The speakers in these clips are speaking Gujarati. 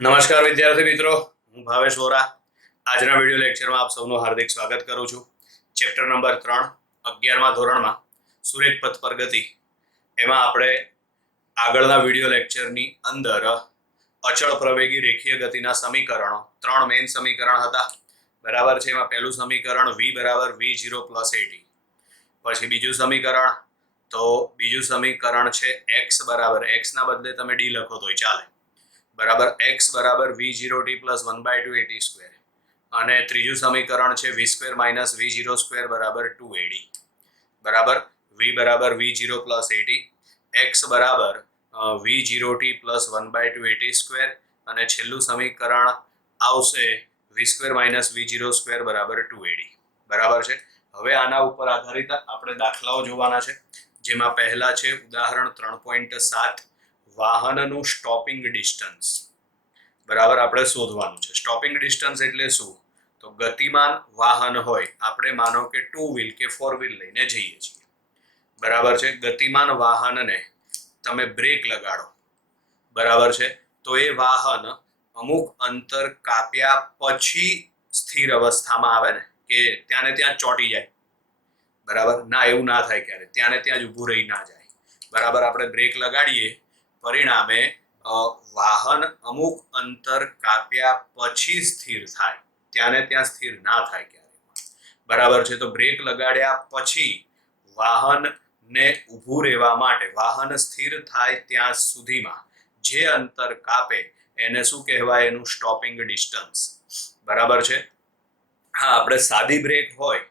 નમસ્કાર વિદ્યાર્થી મિત્રો, હું ભાવેશ વોરા. આજના વિડીયો લેક્ચરમાં આપ સૌનું હાર્દિક સ્વાગત કરું છું. ચેપ્ટર નંબર 3, 11મા ધોરણમાં સુરેખ પથ પર ગતિ. એમાં આપણે આગળના વિડીયો લેક્ચરની અંદર અચળ પ્રવેગી રેખીય ગતિના સમીકરણો, 3 મેઇન સમીકરણ હતા. બરાબર છે. એમાં પહેલું સમીકરણ v બરાબર v0 પ્લસ at. પછી બીજું સમીકરણ, તો બીજું સમીકરણ છે x બરાબર, x ના બદલે તમે d લખો તોય ચાલે. બરાબર, x બરાબર v0t પ્લસ 1/2 at સ્ક્વેર. અને ત્રીજું સમીકરણ છે v square minus v0 square બરાબર 2ad. બરાબર, v બરાબર v0 પ્લસ at, x બરાબર v0t પ્લસ 1/2 at સ્ક્વેર, અને છેલ્લું સમીકરણ આવશે v square minus v0 square બરાબર 2ad. બરાબર છે. હવે આના ઉપર આધારિત આપણે દાખલાઓ જોવાના છે, જેમાં પહેલા છે ઉદાહરણ 3.7, વાહનનું સ્ટોપિંગ ડિસ્ટન્સ. બરાબર, આપણે શોધવાનું છે. સ્ટોપિંગ ડિસ્ટન્સ એટલે શું? તો ગતિમાન વાહન હોય, આપણે માનો કે 2 વ્હીલ કે 4 વ્હીલ લઈને જઈએ છીએ. બરાબર છે. ગતિમાન વાહનને તમે બ્રેક લગાડો, બરાબર છે, તો એ વાહન અમુક અંતર કાપ્યા પછી સ્થિર અવસ્થામાં આવે ને, કે ત્યાં ને ત્યાં ચોંટી જાય. બરાબર, ના એવું ના થાય ક્યારે, ત્યાં ને ત્યાં જ ઊભું રહી ના જાય. બરાબર, આપણે બ્રેક લગાડીએ, પરિણામે વાહન અમુક અંતર કાપ્યા પછી સ્થિર થાય, ત્યાં ને ત્યાં સ્થિર ના થાય ક્યારે. બરાબર છે. તો બ્રેક લગાડ્યા પછી વાહનને ઊભું રહેવા માટે, વાહન સ્થિર થાય ત્યાં સુધીમાં જે અંતર કાપે એને શું કહેવાય? એનું સ્ટોપિંગ ડિસ્ટન્સ. બરાબર છે. હા, આપણે સાદી બ્રેક હોય,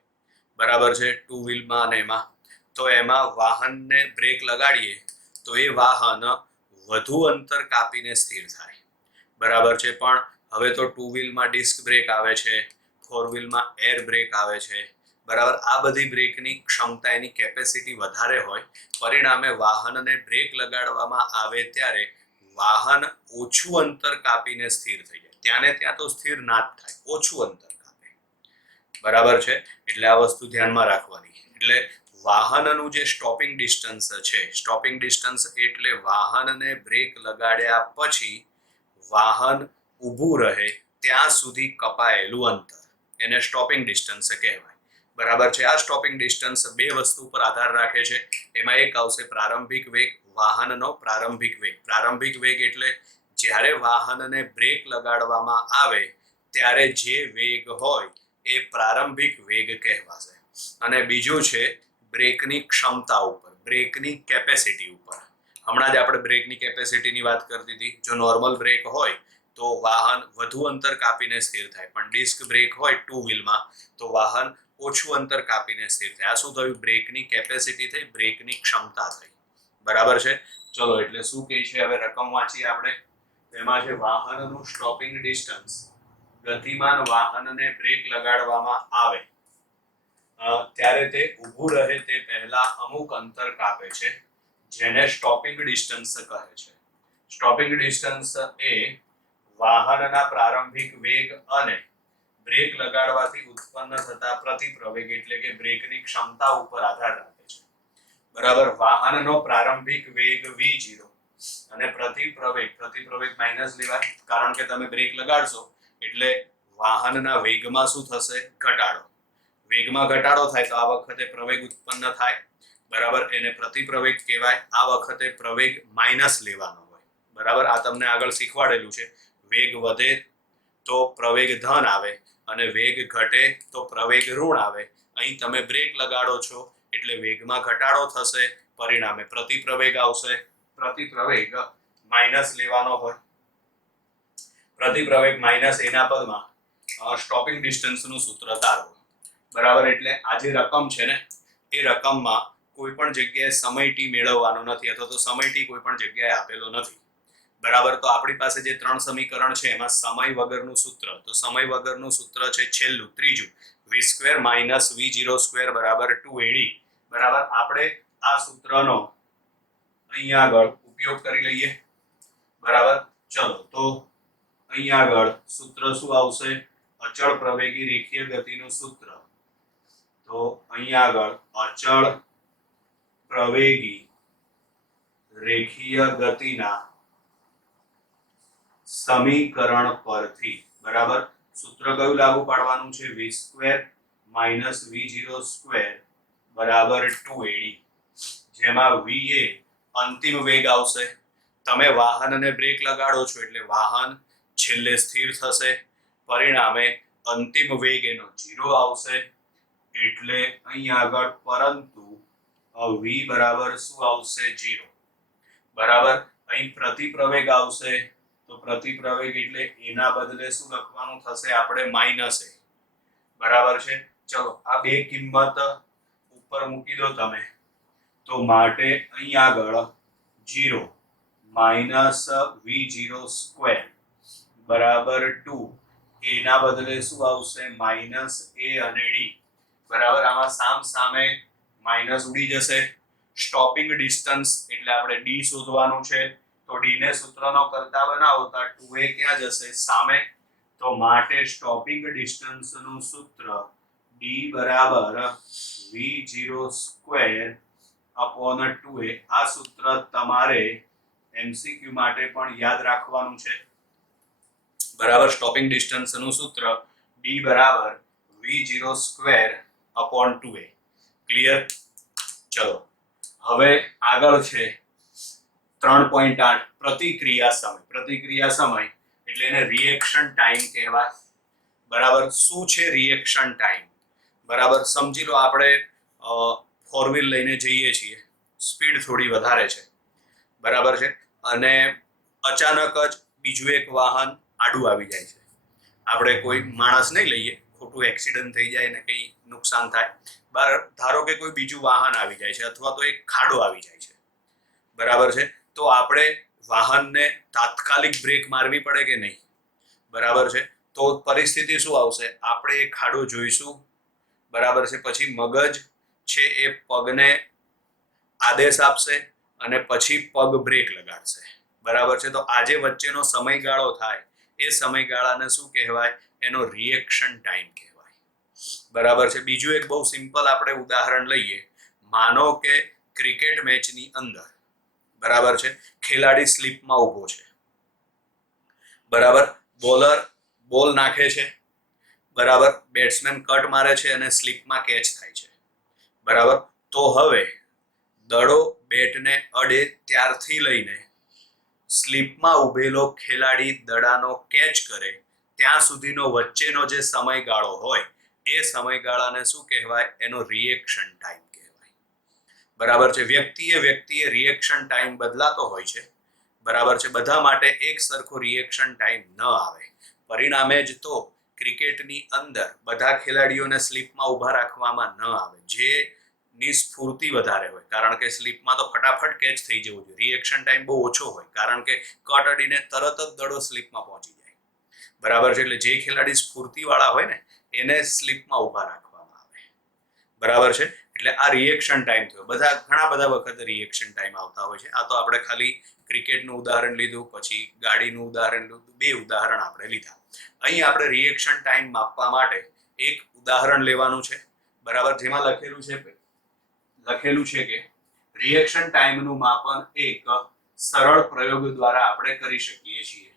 બરાબર છે, 2 વ્હીલમાં અને એમાં, તો એમાં વાહનને બ્રેક લગાડીએ તો એ વાહન વધુ અંતર કાપીને સ્થિર થાય. બરાબર છે. પણ હવે તો 2 વ્હીલમાં ડિસ્ક બ્રેક આવે છે, 4 વ્હીલમાં એર બ્રેક આવે છે. બરાબર, આ બધી બ્રેકની ક્ષમતા, એની કેપેસિટી વધારે હોય, પરિણામે વાહનને બ્રેક લગાડવામાં આવે ત્યારે વાહન ઓછું અંતર કાપીને સ્થિર થઈ જાય. ત્યાં ને ત્યાં તો સ્થિર ના જ થાય, ઓછું અંતર કાપે. બરાબર છે. એટલે આ વસ્તુ ધ્યાનમાં રાખવાની. એટલે વાહનનું જે સ્ટોપિંગ ડિસ્ટન્સ છે, સ્ટોપિંગ ડિસ્ટન્સ એટલે વાહનને બ્રેક લગાડ્યા પછી વાહન ઊભું રહે ત્યાં સુધી કપાયેલું અંતર, એને સ્ટોપિંગ ડિસ્ટન્સ કહેવાય. બરાબર છે. આ સ્ટોપિંગ ડિસ્ટન્સ બે વસ્તુ પર આધાર રાખે છે. એમાં એક આવશે પ્રારંભિક વેગ, વાહનનો પ્રારંભિક વેગ. પ્રારંભિક વેગ એટલે જ્યારે વાહનને બ્રેક લગાડવામાં આવે ત્યારે જે વેગ હોય એ પ્રારંભિક વેગ કહેવાશે. અને બીજું છે બ્રેકની ક્ષમતા ઉપર, બ્રેકની કેપેસિટી ઉપર. હમણાં જ આપણે બ્રેકની કેપેસિટીની વાત કરતી હતી. જો નોર્મલ બ્રેક હોય તો વાહન વધુ અંતર કાપીને સ્થિર થાય, પણ ડિસ્ક બ્રેક હોય 2 વ્હીલમાં તો વાહન ઓછું અંતર કાપીને સ્થિર થાય. આ શું થયું? બ્રેકની કેપેસિટી થઈ, બ્રેકની ક્ષમતા થઈ. બરાબર છે. ચલો, એટલે શું કહે છે? હવે રકમ વાંચીએ આપણે. તેમાં છે વાહનનું સ્ટોપિંગ ડિસ્ટન્સ. ગતિમાન વાહનને બ્રેક લગાડવામાં આવે ત્યારે તે ઊભું રહે તે પહેલા અમુક અંતર કાપે છે, જેને સ્ટોપિંગ ડિસ્ટન્સ કહે છે. સ્ટોપિંગ ડિસ્ટન્સ એ વાહનના પ્રારંભિક વેગ અને બ્રેક લગાડવાથી ઉત્પન્ન થતા પ્રતિપ્રવેગ એટલે કે બ્રેકની ક્ષમતા ઉપર આધાર રાખે છે. બરાબર, વાહનનો પ્રારંભિક વેગ v0 અને પ્રતિપ્રવેગ માઇનસ લેવાય, કારણ કે તમે બ્રેક લગાડશો એટલે વાહનના વેગમાં શું થશે? ઘટાડો. વેગમાં ઘટાડો થાય તો આ વખતે પ્રવેગ ઉત્પન્ન થાય. બરાબર, એને પ્રતિપ્રવેગ કહેવાય. આ વખતે પ્રવેગ માઇનસ લેવાનો હોય. બરાબર, આ તમને આગળ શીખવાડેલું છે. વેગ વધે તો પ્રવેગ ધન આવે, અને વેગ ઘટે તો પ્રવેગ ઋણ આવે. અહીં તમે બ્રેક લગાડો છો એટલે વેગમાં ઘટાડો થશે, પરિણામે પ્રતિપ્રવેગ આવશે. પ્રતિપ્રવેગ માઇનસ લેવાનો હોય. પ્રતિપ્રવેગ માઇનસ એના પદમાં સ્ટોપિંગ ડિસ્ટન્સનું સૂત્ર તારવો. બરાબર, એટલે આ જે રકમ છે ને, એ રકમમાં કોઈ પણ જગ્યાએ સમય ટી મેળવવાનો નથી, અથવા તો સમય ટી કોઈ પણ જગ્યાએ આપેલો નથી. બરાબર, તો આપણી પાસે જે 3 સમીકરણ છે એમાં સમય વગરનું સૂત્ર, તો સમય વગરનું સૂત્ર છે છેલ્લું, ત્રીજું, v square minus v0 square બરાબર 2ad. બરાબર, આપણે આ સૂત્રનો અહીંયા આગળ ઉપયોગ કરી લઈએ. બરાબર, ચલો, તો અહીંયા આગળ સૂત્ર શું આવશે? અચળ પ્રવેગી રેખીય ગતિનું સૂત્ર. તો અહીંયા આગળ અચળ પ્રવેગી રેખીય ગતિના સમીકરણ પરથી બરાબર સૂત્ર કયું લાગુ પાડવાનું છે v square minus v0 square બરાબર 2ad જેમાં v એ અંતિમ વેગ આવશે તમે વાહનને બ્રેક લગાડો છો એટલે વાહન છેલ્લે સ્થિર થશે પરિણામે અંતિમ વેગ એનો 0 આવશે એટલે અહીં આગળ પરંતુ v બરાબર શું આવશે 0 બરાબર અહીં પ્રતિપ્રવેગ આવશે તો પ્રતિપ્રવેગ એટલે એના બદલે શું લખવાનું થશે આપણે માઇનસ a બરાબર છે ચલો આ બે કિંમત ઉપર મૂકી દો તમે તો માટે અહીં આગળ 0 માઇનસ v0 સ્ક્વેર બરાબર 2 એના બદલે શું આવશે માઇનસ a અને d બરાબર આમાં સામ સામે માઇનસ ઉડી જશે સ્ટોપિંગ ડિસ્ટન્સ એટલે આપણે d શોધવાનું છે તો d ને સૂત્રનો કરતા બનાવતા 2a ક્યાં જશે સામે તો માટે સ્ટોપિંગ ડિસ્ટન્સ નું સૂત્ર d બરાબર v0 સ્ક્વેર upon 2a આ સૂત્ર તમારે MCQ માટે પણ યાદ રાખવાનું છે બરાબર સ્ટોપિંગ ડિસ્ટન્સ નું સૂત્ર d બરાબર v0 square upon 2a clear ચલો હવે આગળ છે 3.8 પ્રતિક્રિયા સમય એટલે એને રિએક્શન ટાઈમ કહેવાય બરાબર શું છે રિએક્શન ટાઈમ બરાબર સમજી લો આપણે ફોર વ્હીલ લઈને જઈએ છીએ સ્પીડ થોડી વધારે છે બરાબર છે અને અચાનક જ બીજું એક વાહન આડું આવી જાય છે આપણે કોઈ માણસ નહીં લઈએ ખોટું એક્સિડન્ટ થઈ જાય ને કંઈ નુકસાન થાય ધારો કે કોઈ બીજું વાહન આવી જાય છે અથવા તો એક ખાડો આવી જાય છે બરાબર છે તો આપણે વાહનને તાત્કાલિક બ્રેક મારવી પડે કે નહીં બરાબર છે તો પરિસ્થિતિ શું આવશે આપણે એ ખાડો જોઈશું બરાબર છે પછી મગજ છે એ પગને આદેશ આપશે અને પછી પગ બ્રેક લગાડશે બરાબર છે તો આજે વચ્ચેનો સમયગાળો થાય એ સમયગાળાને શું કહેવાય એનો રિએક્શન ટાઈમ કહેવાય બરાબર છે બીજું એક બહુ સિમ્પલ આપણે ઉદાહરણ લઈએ માનો કે ક્રિકેટ મેચની અંદર બરાબર છે ખેલાડી સ્લીપમાં ઊભો છે બરાબર બોલર બોલ નાખે છે બરાબર બેટ્સમેન કટ મારે છે અને સ્લીપમાં કેચ થાય છે બરાબર તો હવે દડો બેટને અડે ત્યારથી લઈને સ્લીપમાં ઉભેલો ખેલાડી દડાનો કેચ કરે ત્યાં સુધીનો વચ્ચેનો જે સમયગાળો હોય એ સમયગાળાને શું કહેવાય એનો રિએક્શન ટાઈમ કહેવાય બરાબર છે વ્યક્તિએ રિએક્શન ટાઈમ બદલાતો હોય છે બરાબર છે બધા માટે એક સરખો રિએક્શન ટાઈમ ન આવે પરિણામે જ તો ક્રિકેટની અંદર બધા ખેલાડીઓને સ્લીપમાં ઊભા રાખવામાં ન આવે જે ની સ્ફૂર્તિ વધારે હોય કારણ કે સ્લીપમાં તો ફટાફટ કેચ થઈ જવું જોઈએ રિએક્શન ટાઈમ બહુ ઓછો હોય કારણ કે કટ અડીને તરત જ દડો સ્લીપમાં પહોંચી જાય બરાબર છે એટલે જે ખેલાડી સ્ફૂર્તિવાળા હોય ને એને સ્લીપમાં ઊભા રાખવામાં આવે બરાબર છે એટલે આ રિએક્શન ટાઈમ થયો ઘણા બધા વખત રિએક્શન ટાઈમ આવતા હોય છે આ તો આપણે ખાલી ક્રિકેટનું ઉદાહરણ લીધું પછી ગાડીનું ઉદાહરણ લીધું બે ઉદાહરણ આપણે લીધા અહીં આપણે રિએક્શન ટાઈમ માપવા માટે એક ઉદાહરણ લેવાનું છે બરાબર જેમાં લખેલું છે કે રિએક્શન ટાઈમનું માપન એક સરળ પ્રયોગ દ્વારા આપણે કરી શકીએ છીએ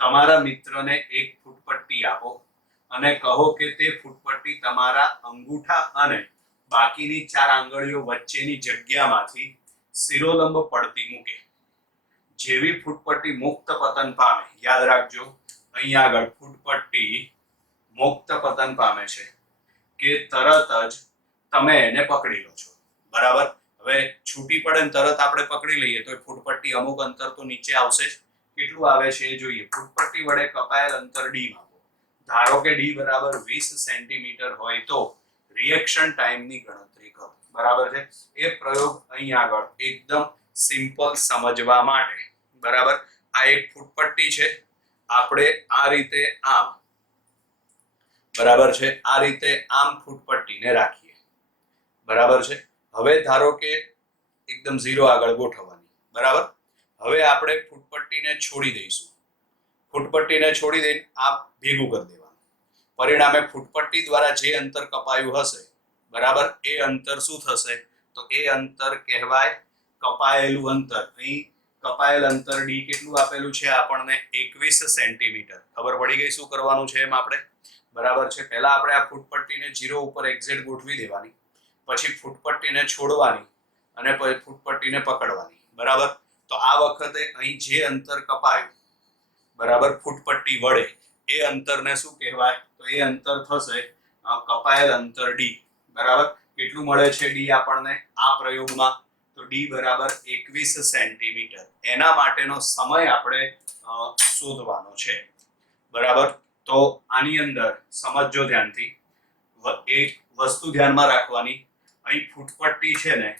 તમારા મિત્રને એક ફૂટપટ્ટી આપો અને કહો કે તે ફૂટપટ્ટી તમારા અંગૂઠા અને બાકીની 4 આંગળીઓ વચ્ચેની જગ્યામાંથી શિરોલંબ પડતી મૂકે જેવી ફૂટપટ્ટી મુક્ત પતન પામે યાદ રાખજો અહીં આગળ ફૂટપટ્ટી મુક્ત પતન પામે છે કે તરત જ તમે એને પકડી લો છો બરાબર હવે છૂટી પડે ને તરત આપણે પકડી લઈએ તો ફૂટપટ્ટી અમુક અંતર તો નીચે આવશે જ કેટલું આવે છે એ જોઈએ ફૂટપટ્ટી વડે કપાયેલ અંતર ડી માપો ધારો કે ડી બરાબર 20 સેન્ટીમીટર હોય તો રિએક્શન ટાઈમની ગણતરી કરો બરાબર છે એ પ્રયોગ અહીં આગળ એકદમ સિમ્પલ સમજવા માટે બરાબર આ એક ફૂટપટ્ટી છે આપણે આ રીતે આમ બરાબર છે આ રીતે આમ ફૂટપટ્ટીને રાખીએ બરાબર છે હવે ધારો કે એકદમ 0 આગળ ગોઠવવાની બરાબર હવે આપણે ફૂટપટ્ટીને છોડી દઈશું ફૂટપટ્ટીને છોડી દઈને આ ભેગું કરી દેવાનું પરિણામે ફૂટપટ્ટી દ્વારા જે અંતર કપાયું હશે બરાબર એ અંતર શું થશે તો એ અંતર કહેવાય કપાયેલું અંતર અહીં કપાયેલ અંતર ડી કેટલું આપેલું છે આપણને 21 સેન્ટીમીટર. ખબર પડી ગઈ શું કરવાનું છે એમ આપણે? બરાબર છે. પહેલા આપણે આ ફૂટપટ્ટીને 0 ઉપર એક્ઝેક્ટ ગોઠવી દેવાની, પછી ફૂટપટ્ટીને છોડવાની અને પછી ફૂટપટ્ટીને પકડવાની. બરાબર. તો આ વખતે અહીં જે અંતર કપાયું બરાબર ફૂટપટ્ટી વડે એ અંતરને શું કહેવાય? તો એ અંતર થશે કપાયેલ અંતર ડી. બરાબર. કેટલું મળે છે ડી આપણને આ પ્રયોગમાં? તો ડી બરાબર 21 સેન્ટીમીટર. એના માટેનો સમય આપણે શોધવાનો છે. બરાબર. તો આની અંદર સમજજો ધ્યાનથી, એક વસ્તુ ધ્યાનમાં રાખવાની, અહીં ફૂટપટ્ટી છે ને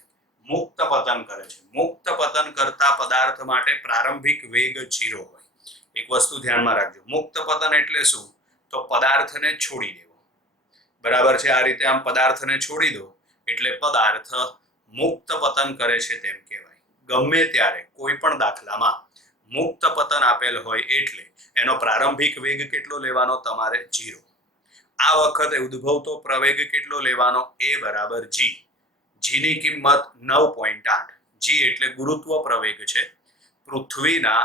મુક્ત પતન કરે છે. મુક્ત પતન કરતા પદાર્થ માટે પ્રારંભિક વેગ 0 હોય. એક વસ્તુ ધ્યાનમાં રાખજો, મુક્ત પતન એટલે શું? તો પદાર્થને છોડી દેવો. બરાબર છે. આ રીતે આમ પદાર્થને છોડી દો એટલે પદાર્થ મુક્ત પતન કરે છે તેમ કહેવાય. ગમે ત્યારે કોઈ પણ દાખલામાં મુક્ત પતન આપેલ હોય એટલે એનો પ્રારંભિક વેગ કેટલો લેવાનો? તમારે 0. આ વખતે ઉદ્ભવતો પ્રવેગ કેટલો લેવાનો? એ બરાબર જી. જીની કિંમત 9.8. જી એટલે ગુરુત્વ પ્રવેગ છે. પૃથ્વીના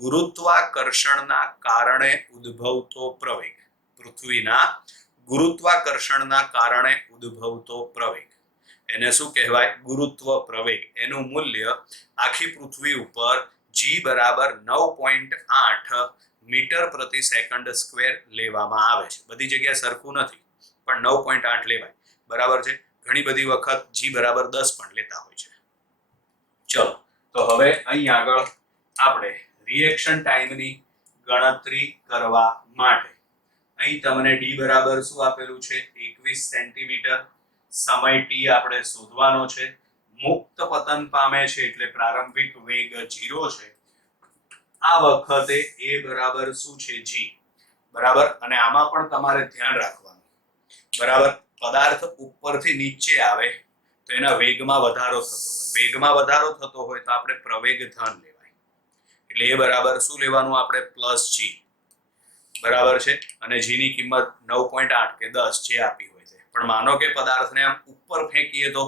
ગુરુત્વાકર્ષણના કારણે ઉદ્ભવતો પ્રવેગ. પૃથ્વીના ગુરુત્વાકર્ષણના કારણે ઉદ્ભવતો પ્રવેગ, એને શું કહેવાય? ગુરુત્વ પ્રવેગ. એનું મૂલ્ય આખી પૃથ્વી ઉપર જી બરાબર 9.8 મીટર પ્રતિ સેકન્ડ સ્ક્વેર લેવામાં આવે છે. બધી જગ્યાએ સરખું નથી, પણ 9.8 લેવાય. બરાબર છે. ઘણી બધી વખત જી બરાબર 10 પણ લેતા હોય છે. ચલો, તો હવે અહીં આગળ આપણે રિએક્શન ટાઈમની ગણતરી કરવા માટે અહીં તમને ડી બરાબર શું આપેલું છે? 21 સેન્ટીમીટર. સમય ટી આપણે શોધવાનો છે. મુક્ત પતન પામે છે એટલે પ્રારંભિક વેગ 0 છે. આ વખતે એ બરાબર શું છે? જી. બરાબર. અને આમાં પણ તમારે ધ્યાન રાખવાનું, બરાબર, પદાર્થ ઉપરથી નીચે આવે તો એના વેગમાં વધારો થતો હોય. વેગમાં વધારો થતો હોય તો આપણે પ્રવેગ ધન લેવાય. એટલે એ બરાબર શું લેવાનું આપણે? પ્લસ જી. બરાબર છે. અને જી ની કિંમત 9.8 કે 10 જે આપી હોય છે. પણ માનો કે પદાર્થને આમ ઉપર ફેંકીએ તો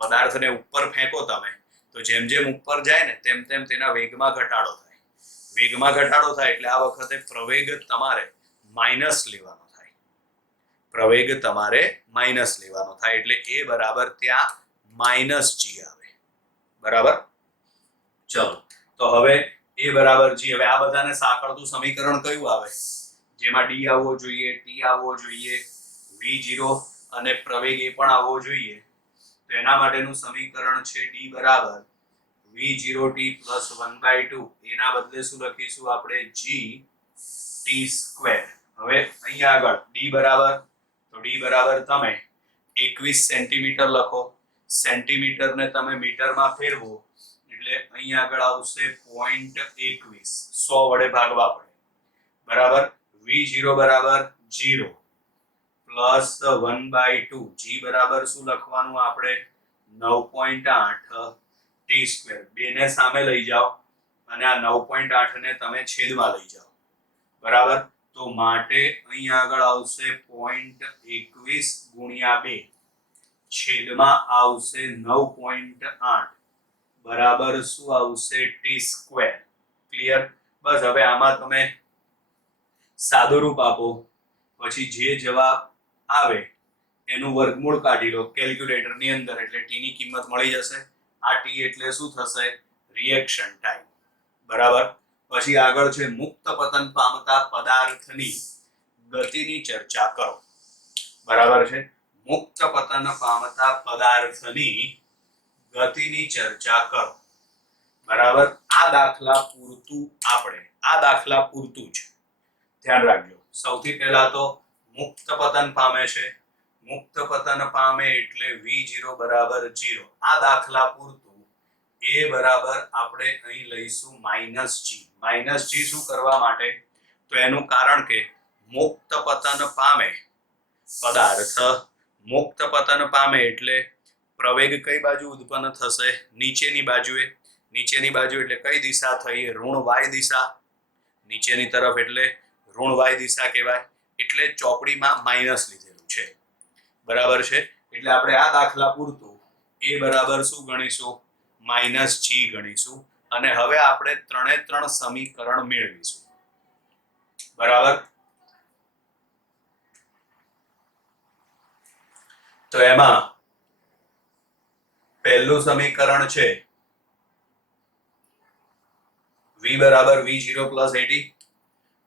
પદાર્થને ઉપર ફેંકો તમે તો જેમ જેમ ઉપર જાય ને તેમ તેમ તેના વેગમાં ઘટાડો થાય. વેગમાં ઘટાડો થાય એટલે આ વખતે પ્રવેગ તમારે માઇનસ લેવાનો થાય. પ્રવેગ તમારે માઇનસ લેવાનો થાય એટલે એ બરાબર ત્યાં માઇનસ જી આવે. બરાબર. ચલો, તો હવે એ બરાબર જી. હવે આ બધાને સાંકળતું સમીકરણ કયું આવે? જેમાં ડી આવવો જોઈએ, ટી આવવો જોઈએ, v0 અને પ્રવેગ એ પણ આવવો જોઈએ. તો એના માટેનું સમીકરણ છે ડી બરાબર v0t + 1/2. એના બદલે શું લખીશું આપણે? g(t²). હવે અહીંયા આગળ ડી બરાબર, તો ડી બરાબર તમે 21 સેન્ટીમીટર લખો. સેન્ટીમીટરને તમે મીટરમાં ફેરવો એટલે અહીંયા આગળ આવશે 0.21. 100 વડે ભાગવા પડે. બરાબર. v0 બરાબર 0 પ્લસ 1/2. g બરાબર શું લખવાનું આપણે? 9.8 t². બેને સામે લઈ જાઓ અને આ 9.8 ને તમે છેદમાં લઈ જાઓ. બરાબર. તો માટે અહીંયા આગળ આવશે 0.21 ગુણ્યા 2 છેદમાં આવશે 9.8 બરાબર શું આવશે? t². ક્લિયર? બસ. હવે આમાં તમે સાદું રૂપ આપો, પછી જે જવાબ આવે એનું વર્ગમૂળ કાઢી લો કેલ્ક્યુલેટરની અંદર એટલે ટી ની કિંમત મળી જશે. આ ટી એટલે શું થશે? Reaction time. બરાબર. પછી આગળ છે મુક્ત પતન પામતા પદાર્થની ગતિની ચર્ચા કરો. બરાબર છે. મુક્ત પતન પામતા પદાર્થની ગતિની ચર્ચા કરો. બરાબર. આ દાખલા પૂરતું જ ધ્યાન રાખજો. સૌથી પહેલા તો મુક્ત પતન પામે છે. મુક્ત પતન પામે એટલે v0 બરાબર 0. આ દાખલા પૂરતું એ બરાબર આપણે અહીં લઈશું -g. -g શું કરવા માટે? તો એનું કારણ કે મુક્ત પતન પામે પદાર્થ, મુક્ત પતન પામે એટલે પ્રવેગ કઈ બાજુ ઉત્પન્ન થશે? નીચેની બાજુએ. નીચેની બાજુ એટલે કઈ દિશા થઈ? ઋણ y દિશા. નીચેની તરફ એટલે ઋણ y દિશા કહેવાય. એટલે ચોપડીમાં માઇનસ લીધેલું છે. બરાબર છે. એટલે આપણે આ દાખલા પૂરતું એ બરાબર શું ગણીશું? -g ગણીશું. અને હવે આપણે 3 સમીકરણ મેળવીશું. બરાબર. તો એમાં પહેલું સમીકરણ છે v બરાબર v0 પ્લસ 80.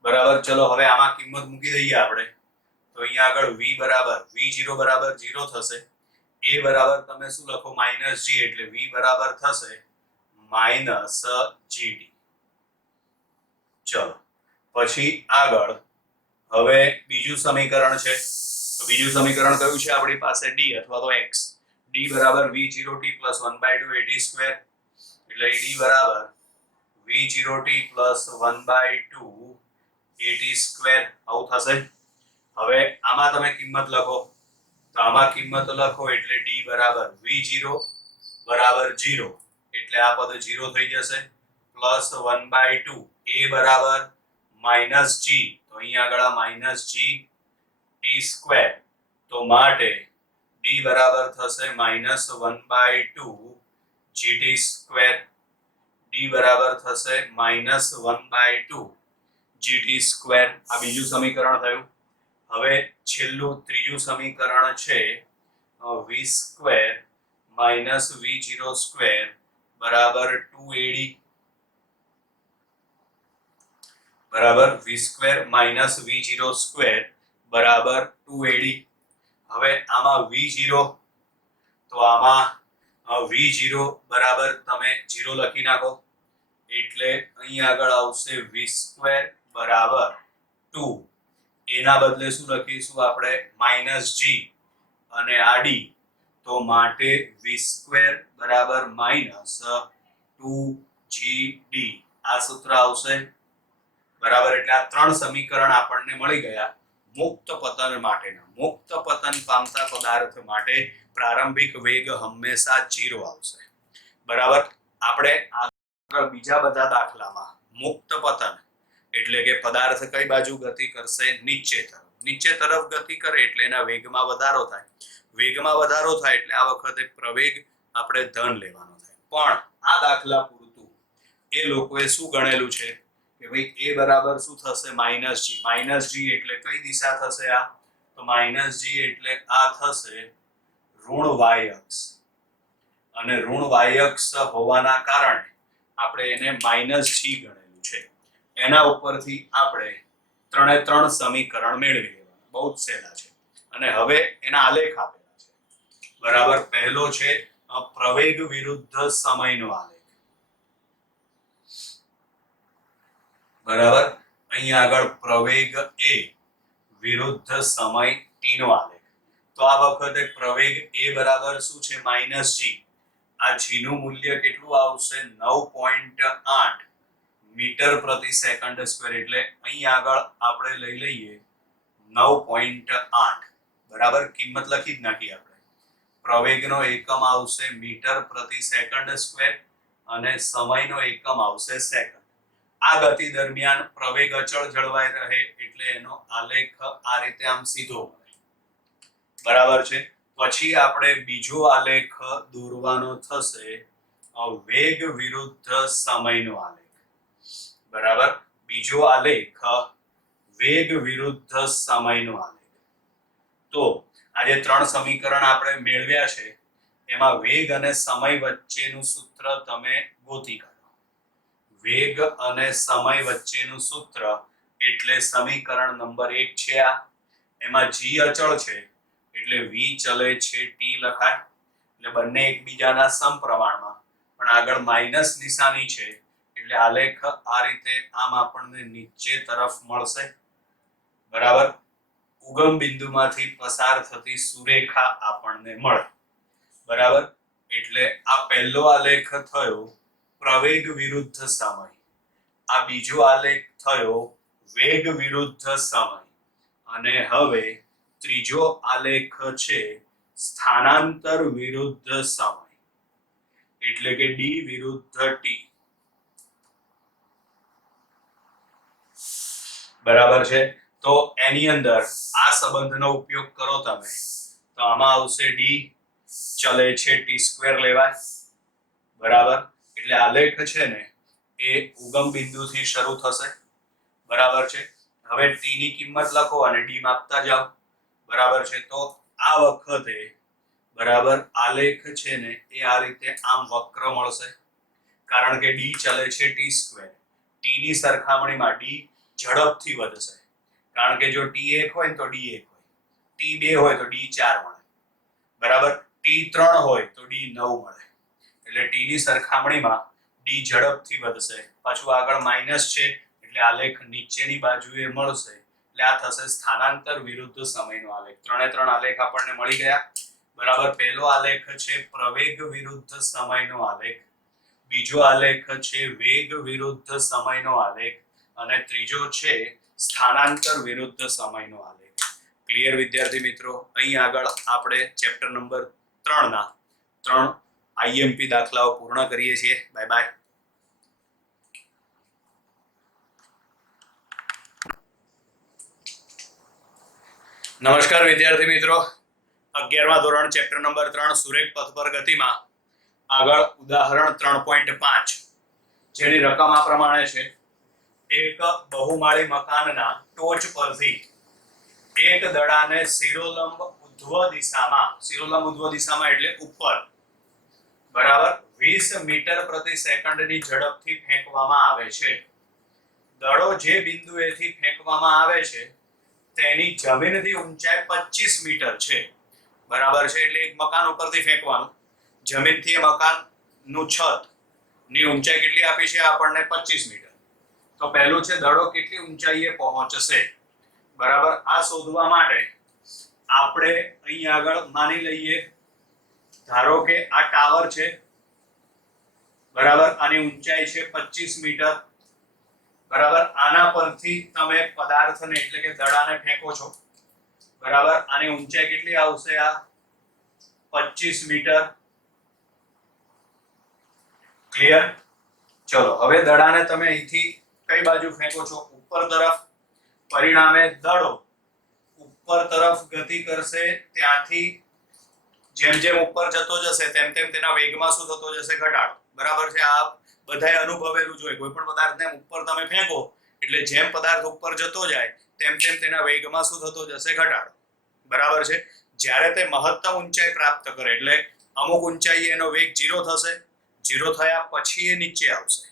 બરાબર. ચલો હવે આમાં કિંમત મૂકી દઈએ આપણે. તો અહીંયા આગળ v બરાબર v0 બરાબર 0 થશે. a બરાબર તમે શું લખો -g, એટલે v બરાબર થશે -gd. ચલો પછી આગળ હવે બીજું સમીકરણ છે. તો બીજું સમીકરણ કયું છે આપણી પાસે? d અથવા તો x. d બરાબર v0t + 1/2 at સ્ક્વેર, એટલે d બરાબર v0t + 1/2 at સ્ક્વેર આવું થશે. હવે આમાં તમે કિંમત લખો. તો આમાં કિંમત લખો એટલે d બરાબર v0 બરાબર 0, એટલે આ પદ 0 થઈ જશે, પ્લસ 1/2 a બરાબર -g, તો અહીંયા આગળ -g t સ્ક્વેર, તો માટે d બરાબર થશે -1/2 gt સ્ક્વેર. d બરાબર થશે -1/2 gt સ્ક્વેર. આ બીજું સમીકરણ થયું. હવે છેલ્લું ત્રીજું સમીકરણ છે v સ્ક્વેર v0 સ્ક્વેર બરાબર 2ad. બરાબર. v સ્ક્વેર v0 સ્ક્વેર બરાબર 2ad. હવે આમાં v0, તો આમાં v0 બરાબર તમે 0 લખી નાખો, એટલે અહીં આગળ આવશે v સ્ક્વેર બરાબર 2. એના બદલે શું લખીશું આપણે? -g અને આ d, તો માટે v સ્ક્વેર બરાબર -2gd આ સૂત્ર આવશે. બરાબર. એટલે આ 3 સમીકરણ આપણને મળી ગયા મુક્ત પતન માટેના. મુક્ત પતન પામતા પદાર્થ માટે પ્રારંભિક વેગ હંમેશા 0 આવશે. બરાબર. આપણે આગળ બીજા બધા દાખલામાં મુક્ત પતન એટલે કે પદાર્થ કઈ બાજુ ગતિ કરશે? નીચે તરફ. નીચે તરફ ગતિ કરે એટલે એના વેગમાં વધારો થાય. વેગમાં વધારો થાય એટલે આ વખતે પ્રવેગ આપણે ધન લેવાનો થાય. પણ આ દાખલા પૂરતું એ લોકોએ શું ગણેલું છે કે ભાઈ a બરાબર શું થશે? -g. એટલે કઈ દિશા થશે આ? તો -g એટલે આ થશે ઋણ y અક્ષ. અને ઋણ y અક્ષ હોવાના કારણે આપણે એને -g ગણેલું છે. એના ઉપરથી આપણે 3 સમીકરણ મેળવી લેવાના. બહુ જ સહેલા છે. અને હવે એના આલેખ આપેલા છે. બરાબર. પહેલો છે પ્રવેગ વિરુદ્ધ સમયનો આલેખ. બરાબર. અહીંયા આગળ પ્રવેગ a વિરુદ્ધ સમય t નો આલેખ. તો આ વખતે પ્રવેગ a બરાબર શું છે? -g. આ g નું મૂલ્ય કેટલું આવશે? 9.8 મીટર પ્રતિ સેકન્ડ સ્ક્વેર. એટલે અહીં આગળ આપણે લઈ લઈએ 9.8. બરાબર. કિંમત લખી જ નાખી આપણે. પ્રવેગનો એકમ આવશે મીટર પ્રતિ સેકન્ડ સ્ક્વેર અને સમયનો એકમ આવશે સેકન્ડ. આ ગતિ દરમિયાન પ્રવેગ અચળ જળવાઈ રહે એટલે એનો આલેખ આ રીતે આમ સીધો મળે. બરાબર છે. પછી આપણે બીજો આલેખ દોરવાનો થશે વેગ વિરુદ્ધ સમયનો આલેખ. બરાબર. બીજો આલેખ વેગ વિરુદ્ધ સમયનો આલેખ. તો આ જે 3 સમીકરણ આપણે મેળવ્યા છે એમાં વેગ અને સમય વચ્ચેનું સૂત્ર તમે ગોતી કાઢો. વેગ અને સમય વચ્ચેનું સૂત્ર એટલે સમીકરણ નંબર 1 છે આ. એમાં g અચળ છે એટલે v ચલે છે t લખાય. એટલે બંને એકબીજાના સમપ્રમાણમાં, પણ આગળ માઈનસ નિશાની છે એટલે આલેખ આ રીતે આમ આપણને નીચે તરફ મળશે. બરાબર. ઉગમ બિંદુમાંથી પસાર થતી સુરેખા આપણને મળે. બરાબર. એટલે આ પહેલો આલેખ થયો પ્રવેગ વિરુદ્ધ સમય. આ બીજો આલેખ થયો વેગ વિરુદ્ધ સમય. અને હવે ત્રીજો આલેખ છે સ્થાનાંતર વિરુદ્ધ સમય, એટલે કે d વિરુદ્ધ t. બરાબર છે. તો એની અંદર આ સંબંધનો ઉપયોગ કરો તમે તો આમાં આવશે d ચલે છે t સ્ક્વેર લેવાય. બરાબર. એટલે આલેખ છે ને એ ઉગમ બિંદુથી શરૂ થશે, બરાબર છે. હવે t ની કિંમત લખો અને d માપતા જાઓ, બરાબર છે. તો આ વખતે બરાબર આલેખ છે ને એ આ રીતે આમ વક્ર મળશે, કારણ કે d ચલે છે t સ્ક્વેર. t ની સરખામણીમાં d ઝડપથી વધશે, કારણ કે જો t 1 હોય તો d 1 હોય, t 2 હોય તો d 4 મળે, બરાબર. t 3 હોય તો d 9 મળે. એટલે t ની સરખામણીમાં d ઝડપથી વધશે. પાછું આગળ માઈનસ છે એટલે આલેખ નીચેની બાજુએ મળશે, એટલે આ થશે સ્થાનાંતર વિરુદ્ધ સમયનો આલેખ. ત્રણે ત્રણ આલેખ આપણને મળી ગયા, બરાબર. પહેલો આલેખ છે પ્રવેગ વિરુદ્ધ સમયનો આલેખ, બીજો આલેખ છે વેગ વિરુદ્ધ સમયનો આલેખ, અને ત્રીજો છે સ્થાનાંતર વિરુદ્ધ સમયનો આલેખ. ક્લિયર વિદ્યાર્થી મિત્રો? અહીં આગળ આપણે ચેપ્ટર નંબર 3 ના 3 IMP દાખલાઓ પૂર્ણ કરીએ છીએ. Bye bye. નમસ્કાર વિદ્યાર્થી મિત્રો, 11મા ધોરણ ચેપ્ટર નંબર 3 સુરેખ પથ પર ગતિમાં આગળ ઉદાહરણ 3.5 જેની રકમ આ પ્રમાણે છે. એક બહુમાળી મકાનના ટોચ પરથી એક દડાને શિરોલંબ ઉધ્વ દિશામાં એટલે ઉપર, બરાબર 20 મીટર પ્રતિ સેકન્ડની ઝડપથી ફેંકવામાં આવે છે. દડો જે બિંદુએથી ફેંકવામાં આવે છે તેની જમીનથી ઊંચાઈ 25 મીટર છે, બરાબર છે. એટલે એક મકાન ઉપરથી ફેંકવાનું, જમીનથી એ મકાનનું છત ની ઊંચાઈ કેટલી આપી છે આપણને? 25 મીટર. તો પહેલું છે દડો કેટલી ઊંચાઈએ પહોંચશે, બરાબર. આ શોધવા માટે આપણે અહીં આગળ માની લઈએ, ધારો કે આ ટાવર છે, બરાબર. આની ઊંચાઈ છે 25 મીટર, બરાબર. આના પરથી તમે પદાર્થને એટલે કે દડાને ફેંકો છો, બરાબર. આની ઊંચાઈ કેટલી આવશે? આ 25 મીટર. ક્લિયર? ચલો હવે દડાને તમે અહીંથી કઈ બાજુ ફેંકો છો? ઉપર તરફ. પરિણામે દડો ઉપર તરફ ગતિ કરશે, ત્યાંથી જેમ જેમ ઉપર જતો જશે તેમ તેમ તેના વેગમાં શું થતો જશે? ઘટાડો, બરાબર છે. આ બધાએ અનુભવેલું જ હોય, કોઈ પણ પદાર્થને ઉપર તમે ફેંકો એટલે જેમ પદાર્થ ઉપર જતો જાય તેમ તેમ તેના વેગમાં શું થતો જશે? ઘટાડો, બરાબર છે. જ્યારે તે મહત્તમ ઊંચાઈ પ્રાપ્ત કરે એટલે અમુક ઊંચાઈએ એનો વેગ 0 થશે, 0 થયા પછી એ નીચે આવશે,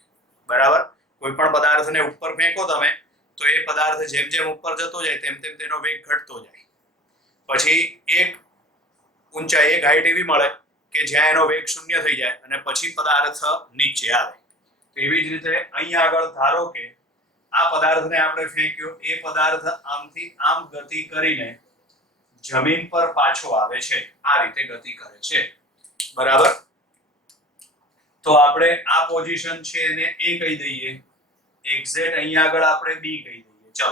બરાબર. કોઈ પણ પદાર્થને ઉપર ફેંકો તમે તો એ પદાર્થ જેમ જેમ ઉપર જતો જાય તેમ તેમ તેનો વેગ ઘટતો જાય, પછી એક ઊંચાઈ એક હાઈટ એવી મળે કે જ્યાં એનો વેગ 0 થઈ જાય અને પછી પદાર્થ નીચે આવે. તો એવી જ રીતે અહીં આગળ ધારો કે આ પદાર્થને આપણે ફેંક્યો, એ પદાર્થ આમથી આમ ગતિ કરીને જમીન પર પાછો આવે છે, આ રીતે ગતિ કરે છે, બરાબર. તો આપણે આ પોઝિશન છે એને A કહી દઈએ, એક્ઝેક્ટ અહીં આગળ આપણે B કહી દઈએ. ચલો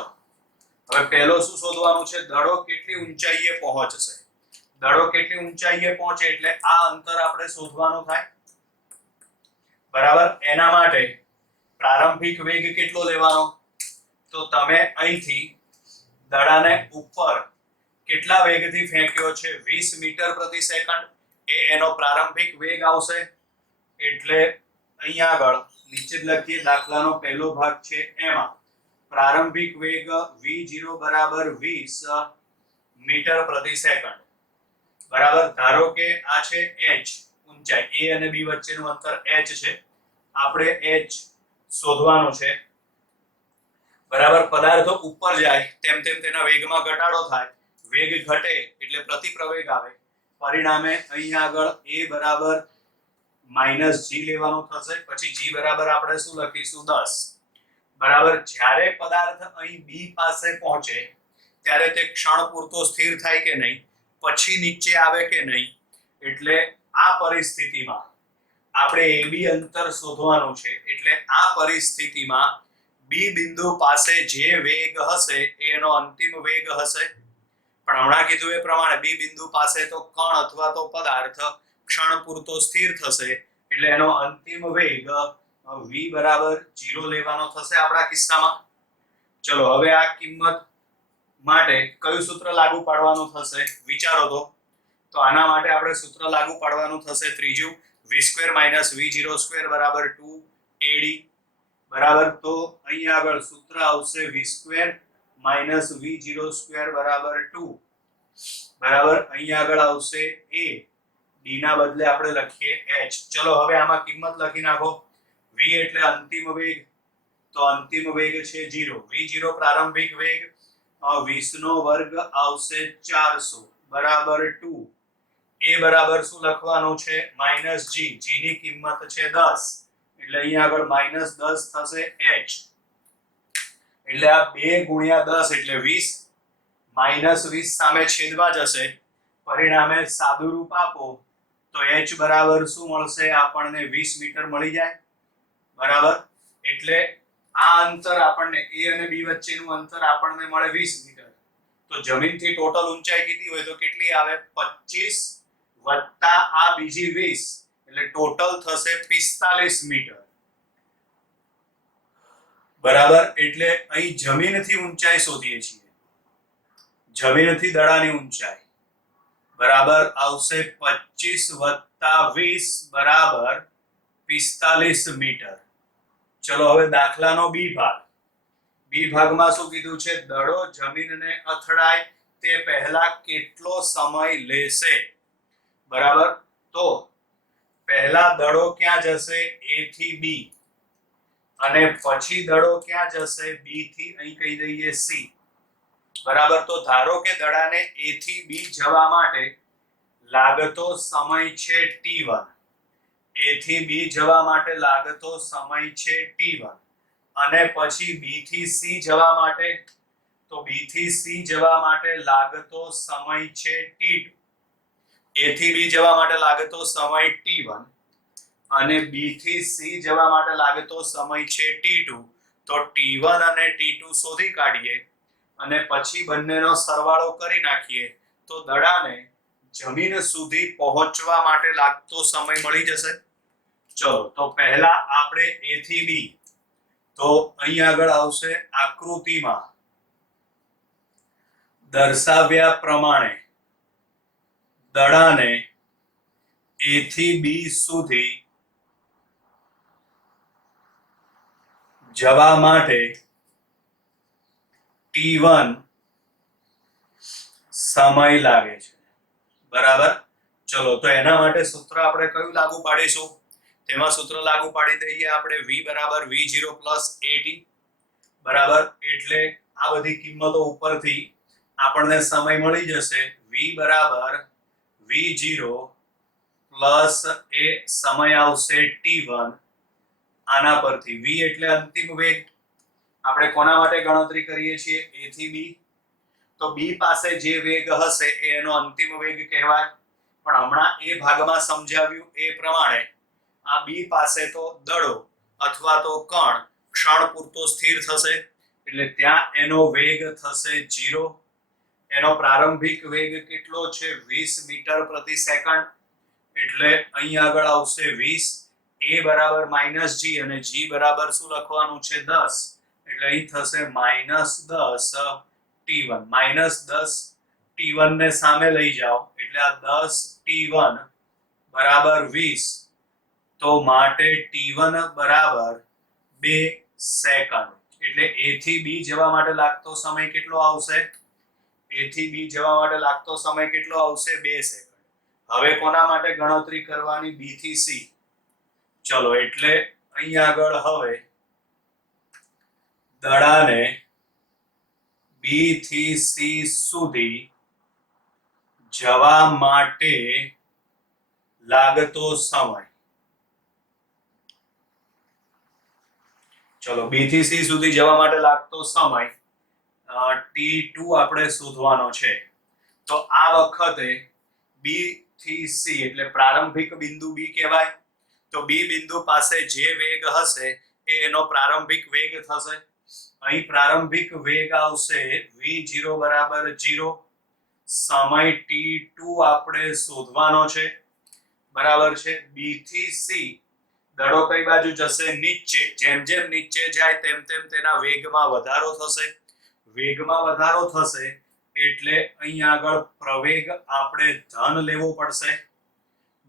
હવે પહેલો શું શોધવાનું છે? દડો કેટલી ઊંચાઈએ પહોંચશે. દડો કેટલી ઊંચાઈએ પહોંચે એટલે આ અંતર આપણે શોધવાનું થાય, બરાબર. એના માટે પ્રારંભિક વેગ કેટલો લેવાનો? તો તમે અહીંથી દડાને ઉપર કેટલા વેગથી ફેંક્યો છે? 20 મીટર પ્રતિ સેકન્ડ, એ એનો પ્રારંભિક વેગ આવશે. એટલે અહીં આગળ નીચે લખીએ, દાખલાનો પહેલો ભાગ છે એમાં પ્રારંભિક વેગ v0 બરાબર 20 મીટર પ્રતિ સેકન્ડ, બરાબર. ધારો કે આ છે h ઊંચાઈ, a અને b વચ્ચેનું અંતર h છે, આપણે h શોધવાનું છે, બરાબર. પદાર્થો ઉપર જાય તેમ તેમ તેના વેગમાં ઘટાડો થાય, વેગ ઘટે એટલે પ્રતિપ્રવેગ આવે, પરિણામે અહીં આગળ a બરાબર -g લેવાનું થશે, પછી g બરાબર આપણે શું લખીશું? 10, બરાબર. જ્યારે પદાર્થ અહીં b પાસે પહોંચે ત્યારે તે ક્ષણ પૂરતો સ્થિર થાય કે નહીં, પછી નીચે આવે કે નહીં, એટલે આ પરિસ્થિતિમાં આપણે AB અંતર શોધવાનું છે. એટલે આ પરિસ્થિતિમાં B બિંદુ પાસે જે વેગ હશે એનો અંતિમ વેગ હશે, પણ હમણાં કીધું એ પ્રમાણે B બિંદુ પાસે તો કણ અથવા તો પદાર્થ ક્ષણ પૂરતો સ્થિર થશે, એટલે એનો અંતિમ વેગ v બરાબર 0 લેવાનો થશે આપણા કિસ્સામાં. ચલો હવે આ કિંમત માટે કયું સૂત્ર લાગુ પાડવાનું થશે વિચારો તો આના માટે આપણે સૂત્ર લાગુ પાડવાનું થશે ત્રીજું, v² માઇનસ v0² બરાબર 2ad બરાબર. તો અહીંયા આગળ સૂત્ર આવશે v² માઇનસ v0² બરાબર 2 બરાબર. અહીંયા આગળ આવશે a, d ના બદલે આપણે લખીએ h. ચલો હવે આમાં કિંમત લખી નાખો. v એટલે અંતિમ વેગ, તો અંતિમ વેગ છે 0. v0 પ્રારંભિક વેગ 20 નો વર્ગ આવશે 400 બરાબર 2. a બરાબર શું લખવાનું છે? Minus g. g ની કિંમત છે 10 એટલે અહીંયા આગળ માઇનસ 10 થશે h. એટલે આ 2 ગુણ્યા 10 એટલે 20 માઇનસ 20 સામે છેદમાં જશે, પરિણામે સાદુરૂપ આપો તો h બરાબર શું મળશે? આપણને 20 મીટર મળી જાય બરાબર. એટલે આ અંતર આપણને a અને b વચ્ચેનું અંતર આપણને મળે 20 મીટર. તો જમીનથી ટોટલ ઊંચાઈ કેટલી હોય તો કેટલી આવે? 25 વત્તા આ બીજી 20 એટલે ટોટલ થશે 45 મીટર બરાબર. એટલે અહીં જમીનથી ઊંચાઈ શોધીએ છીએ. જમીનથી દડાની ઊંચાઈ બરાબર આવશે 25 વત્તા 20 બરાબર 45 મીટર. ચલો હવે દાખલાનો બી ભાગ. બી ભાગમાં શું કીધું છે? દડો જમીનને અથડાય તે પહેલા કેટલો સમય લેશે બરાબર. તો પહેલા દડો ક્યાં જશે? a થી b અને પછી દડો ક્યાં જશે? b થી અહીં કહી દઈએ c બરાબર. તો ધારો કે દડાને a થી b જવા માટે લાગતો સમય છે t1. a થી b જવા માટે લાગતો સમય છે t1 અને પછી b થી c જવા માટે, તો b થી c જવા માટે લાગતો સમય છે t2. a થી b જવા માટે લાગતો સમય t1 અને b થી c જવા માટે લાગતો સમય છે t2. તો t1 અને t2 શોધી કાઢીએ અને પછી બંનેનો સરવાળો કરી નાખીએ તો દડાને જમીન સુધી પહોંચવા માટે લાગતો સમય મળી જશે. ચલો તો પહેલા આપણે a થી b, તો અહીં આગળ આવશે આકૃતિમાં દર્શાવ્યા પ્રમાણે દડાને a થી b સુધી જવા માટે t1 સમય લાગે છે બરાબર. ચલો તો એના માટે સૂત્ર આપણે કયું લાગુ પાડીશું? તેમાં સૂત્ર લાગુ પાડી દઈએ આપણે v બરાબર v0 પ્લસ at બરાબર. એટલે આ બધી કિંમતો ઉપરથી આપણને સમય મળી જશે. v બરાબર v0 પ્લસ એ સમય આવશે t1. આના પરથી v એટલે અંતિમ વેગ. આપણે કોના માટે ગણતરી કરીએ છીએ? a થી b. તો b પાસે જે વેગ હશે એનો અંતિમ વેગ કહેવાય. પણ હમણાં એ ભાગમાં સમજાવ્યું એ પ્રમાણે આ b પાસે તો દડો અથવા તો કણ ક્ષણ પૂરતો સ્થિર થશે એટલે ત્યાં એનો વેગ થશે 0. એનો પ્રારંભિક વેગ કેટલો છે? 20 મીટર પ્રતિ સેકન્ડ. એટલે અહીં આગળ આવશે 20. a બરાબર માઇનસ g અને g બરાબર શું લખવાનું છે? 10. એટલે અહીં થશે માઇનસ 10 t1. માઇનસ 10 t1 ને સામે લઈ જાઓ એટલે આ 10 t1 બરાબર 20. તો માટે t1 બરાબર 2 સેકન્ડ. એટલે a થી b જવા માટે લાગતો સમય કેટલો આવશે? a થી b જવા માટે લાગતો સમય કેટલો આવશે? 2 સેકન્ડ. હવે કોના માટે ગણતરી કરવાની? b થી c. ચલો એટલે અહીં આગળ હવે દડાને b થી c સુધી જવા માટે લાગતો સમય, ચલો b થી c સુધી જવા માટે લાગતો સમય t2 આપણે શોધવાનો છે. તો આ વખતે b થી c એટલે પ્રારંભિક બિંદુ b કહેવાય. તો b બિંદુ પાસે જે વેગ હશે એ એનો પ્રારંભિક વેગ થશે. અહીં પ્રારંભિક વેગ આવશે v0 બરાબર 0. સમય t2 આપણે શોધવાનો છે બરાબર છે. b થી c દડો કઈ બાજુ જશે? નીચે. જેમ જેમ નીચે જાય તેમ તેમ તેના વેગમાં વધારો થશે. વેગમાં વધારો થશે એટલે અહીં આગળ પ્રવેગ આપણે ધન લેવો પડશે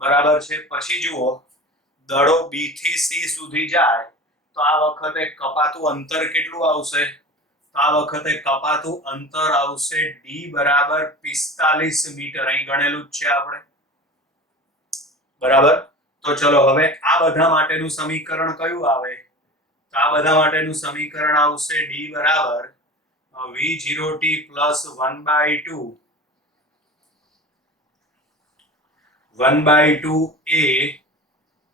બરાબર છે. પછી જુઓ દડો B થી C સુધી જાય તો આ વખતે કપાતું અંતર કેટલું આવશે? તો આ વખતે કપાતું અંતર આવશે D બરાબર 45 મીટર. અહીં ગણેલું જ છે આપણે, બરાબર. તો ચલો હવે આ બધા માટેનું સમીકરણ કયું આવે? તો આ બધા માટેનું સમીકરણ આવશે D બરાબર V0t plus 1/2 1/2 a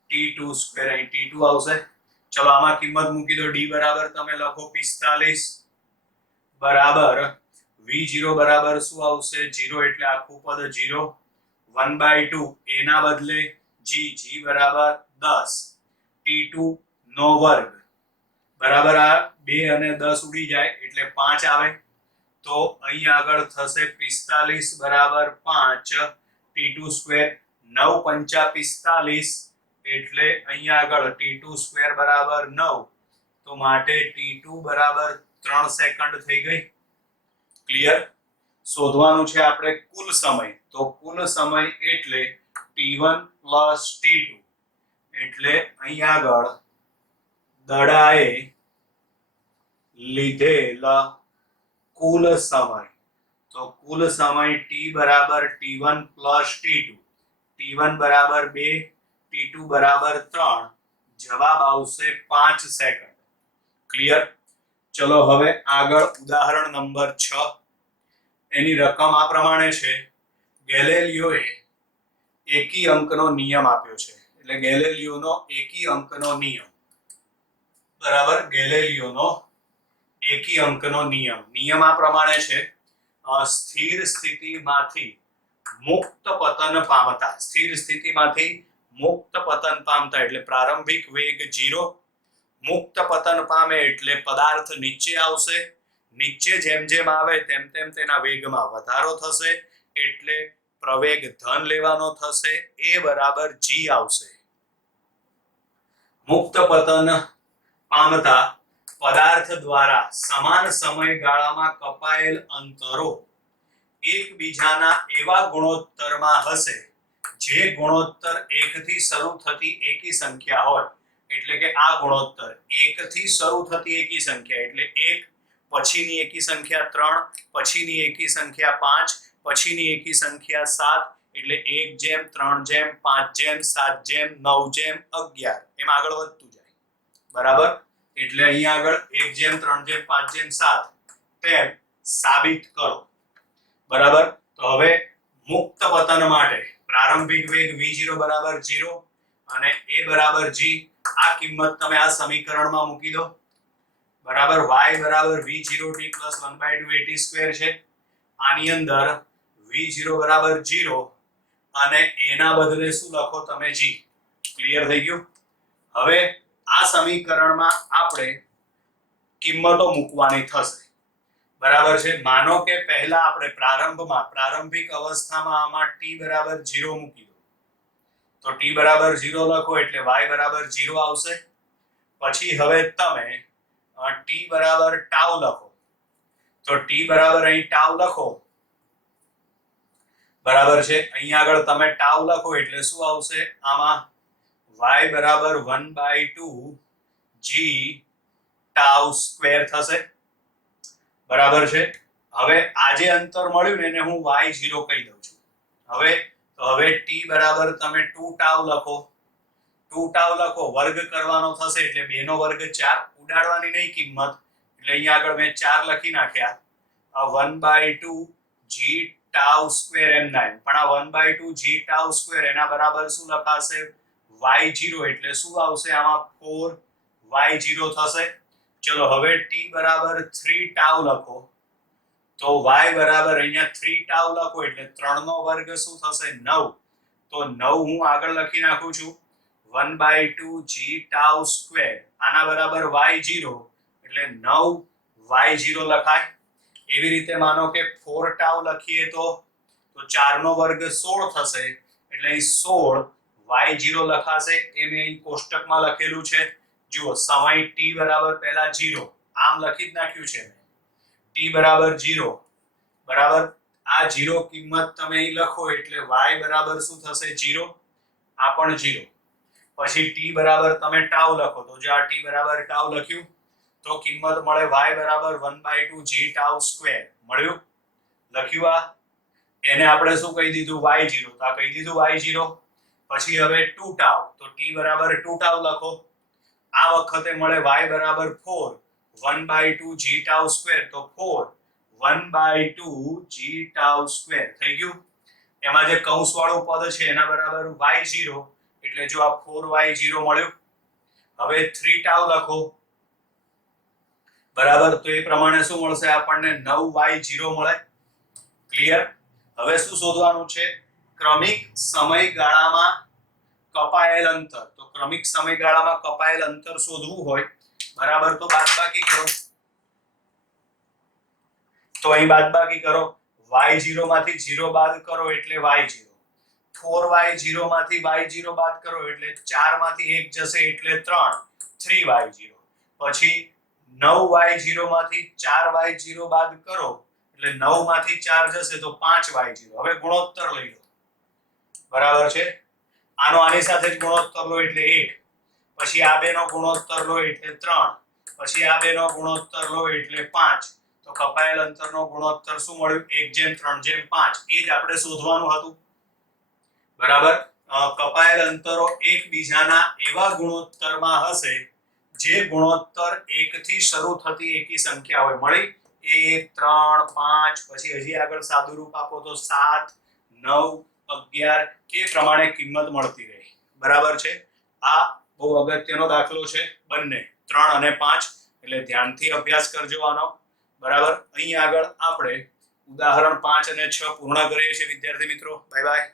t2 square. અહીં t2 આવશે. ચલો આમાં કિંમત મૂકી દો. D બરાબર તમે લખો 45 બરાબર V0 બરાબર શું આવશે? 0 એટલે આખું પદ 0, 1/2 a ના બદલે g બરાબર 10, t2 નો વર્ગ બરાબર. આ 2 અને 10 ઉડી જાય એટલે 5 આવે. તો અહીં આગળ થશે 45 બરાબર 5 t2 સ્ક્વેર. 9 પંચા 45 એટલે અહીંયા આગળ t2 સ્ક્વેર બરાબર 9. તો માટે t2 બરાબર 3 સેકન્ડ થઈ ગઈ. ક્લિયર? શોધવાનું છે આપણે કુલ સમય. તો કુલ સમય એટલે t1 પ્લસ t2 એટલે અહીં આગળ દડાએ લીધેલ કુલ સમય. તો કુલ સમય t બરાબર t1 પ્લસ t2, t1 બરાબર 2, t2 બરાબર 3. જવાબ આવશે 5 સેકન્ડ. ક્લિયર? ચલો હવે આગળ ઉદાહરણ નંબર 6. એની રકમ આ પ્રમાણે છે. ગેલેલિયોએ એકી અંકનો નિયમ આપ્યો છે. એટલે ગેલેલિયોનો એકી અંકનો નિયમ, બરાબર. ગેલેલિયોનો એકી અંકનો નિયમ. નિયમ આ પ્રમાણે છે. સ્થિર સ્થિતિમાંથી મુક્ત પતન પામતા, સ્થિર સ્થિતિમાંથી મુક્ત પતન પામતા એટલે પ્રારંભિક વેગ 0, મુક્ત પતન પામે એટલે પદાર્થ નીચે આવશે. નીચે જેમ જેમ આવે તેમ તેમ તેના વેગમાં વધારો થશે એટલે પ્રવેગ ધન લેવાનો થશે. A બરાબર G આવશે. મુક્ત પતન પામતા પદાર્થ દ્વારા સમાન સમયગાળામાં કપાયેલ અંતરો એકબીજાના એવા ગુણોત્તરમાં હશે જે ગુણોત્તર 1 થી શરૂ થતી એકી સંખ્યા હોય. એટલે કે આ ગુણોત્તર 1 થી શરૂ થતી એકી સંખ્યા એટલે 1, પછીની એકી સંખ્યા 3, પછીની એકી સંખ્યા 5, પછીની એકી સંખ્યા 7 એટલે 1 જેમ 3 જેમ 5 જેમ 7 જેમ 9 જેમ 11 એમ આગળ વધતું જાય. બરાબર. એટલે અહીંયા આગળ 1 જેમ 3 જેમ 5 જેમ 7 તેમ સાબિત કરો. બરાબર. તો હવે મુક્ત પતન માટે પ્રારંભિક વેગ v0 બરાબર 0 અને a બરાબર g. આ કિંમત તમે આ સમીકરણમાં મૂકી દો. બરાબર. y બરાબર v0t પ્લસ 1/2 at સ્ક્વેર છે. આની અંદર v0 બરાબર 0 અને a ના બદલે શું લખો તમે? g. ક્લિયર થઈ ગયું? હવે આ સમીકરણમાં આપણે કિંમતો મૂકવાની થશે. બરાબર છે. માનો કે પહેલા આપણે પ્રારંભિક અવસ્થામાં આમાં t બરાબર 0 મૂકી દો. તો t બરાબર 0 લખો એટલે y બરાબર 0 આવશે. પછી હવે તમે t બરાબર ટાઉ લખો. તો t બરાબર અહીં ટાઉ લખો. બરાબર છે. અહીં આગળ તમે ટાઉ લખો એટલે શું આવશે? આમાં y બરાબર 1/2 g ટાઉ સ્ક્વેર થશે. બરાબર છે. હવે આ જે અંતર મળ્યું ને એને હું y0 કહી દઉં છું. હવે t બરાબર તમે 2 ટાઉ લખો. 2 ટાઉ લખો, વર્ગ કરવાનો થશે એટલે 2 નો વર્ગ 4. ઉડાડવાની નહીં કિંમત એટલે અહીંયા આગળ મેં 4 લખી નાખ્યા. 1/2 g ટાઉ સ્ક્વેર m9. પણ આ 1/2 g ટાઉ સ્ક્વેર એના બરાબર શું લખાશે? y0 એટલે શું આવશે આમાં? 4y0 થશે. ચલો હવે t બરાબર 3 ટાઉ લખો. તો y બરાબર અહીંયા 3 ટાઉ લખો એટલે 3 નો વર્ગ શું થશે? 9. તો 9 હું આગળ લખી નાખું છું. 1/2 g ટાઉ સ્ક્વેર આના બરાબર y0 એટલે 9y0 લખાય. એવી રીતે માનો કે 4 ટાઉ લખીએ તો 4 નો વર્ગ 16 થશે એટલે અહીં 16y0 લખાશે. એ મેં અહીં કોષ્ટકમાં લખેલું છે. જુઓ સમય t બરાબર પહેલા 0 આમ લખી જ નાખ્યું છે. t બરાબર 0 બરાબર. આ 0 કિંમત તમે અહીં લખો એટલે y બરાબર શું થશે? 0. આ પણ 0. પછી t બરાબર તમે ટાઉ લખો તો જો આ t બરાબર ટાઉ લખ્યું તો કિંમત મળે y બરાબર 1/2 g ટાઉ સ્ક્વેર મળ્યું લખ્યું આ એને આપણે શું કહી દીધું y0 તો આ કહી દીધું y0 પછી હવે 2 ટાઉ તો t બરાબર 2 ટાઉ લખો આ વખતે મળે y બરાબર 4 1/2 g ટાઉ સ્ક્વેર તો 4 1/2 g ટાઉ સ્ક્વેર થઈ ગયું એમાં જે કૌંસ વાળું પદ છે એના બરાબર y0 એટલે જો આ 4y0 મળ્યું હવે 3 ટાઉ લખો બરાબર તો એ પ્રમાણે શું મળશે આપણને 9y0 મળે ક્લિયર હવે શું શોધવાનું છે ક્રમિક સમયગાળામાં કપાયેલ અંતર તો ક્રમિક સમયગાળામાં કપાયેલ અંતર શોધવું હોય બરાબર તો બાદબાકી કરો તો અહીં બાદબાકી કરો y0 માંથી 0 બાદ કરો એટલે y0 4y0 માંથી y0 બાદ કરો એટલે 4 માંથી 1 જશે એટલે 3 3y0 પછી 9y0 માંથી 4y0 બાદ કરો એટલે 9 માંથી 4 જશે તો 5y0 હવે ગુણોત્તર લઈ લો બરાબર છે આનો આની સાથે જ ગુણોત્તર લો એટલે 1 પછી આ બેનો ગુણોત્તર લો એટલે 3 પછી આ બેનો ગુણોત્તર લો એટલે 5 તો કપાયેલ અંતરનો ગુણોત્તર શું મળ્યું 1/3/5 એ જ આપણે શોધવાનું હતું બરાબર કપાયેલ અંતરો એકબીજાના એવા ગુણોત્તરમાં હશે જે ગુણોત્તર 1 થી શરૂ થતી એકી સંખ્યા હોય મળી 1 3 5 પછી હજી આગળ સાદું રૂપ આપો તો 7 9 11 એ પ્રમાણે કિંમત મળતી રહે બરાબર છે આ બહુ અગત્યનો દાખલો છે બંને 3 અને 5 એટલે ધ્યાનથી અભ્યાસ કરજો આનો બરાબર અહીં આગળ આપણે ઉદાહરણ 5 અને 6 પૂર્ણ કરીએ છીએ વિદ્યાર્થી મિત્રો બાય બાય